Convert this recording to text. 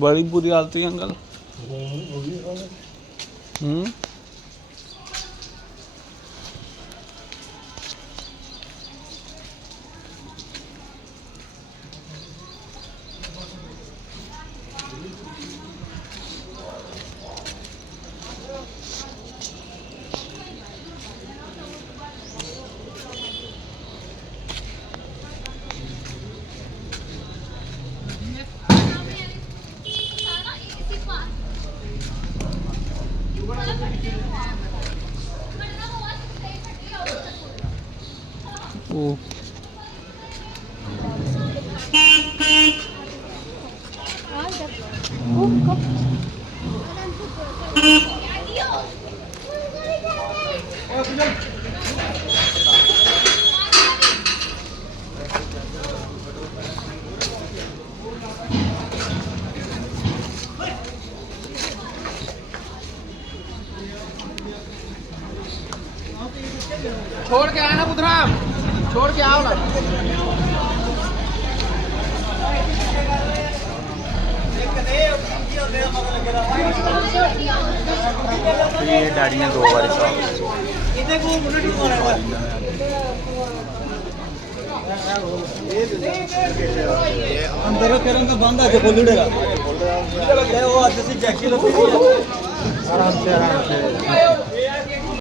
बड़ी बुरी हालत है अंकल। ओ छोड़ के आया ना पुत्रा, छोड़ के आओ ना। ये डैडी ने 2 बार अंदर करन का बंद है बोल उड़ेगा वो आज से जैकी लगी आराम से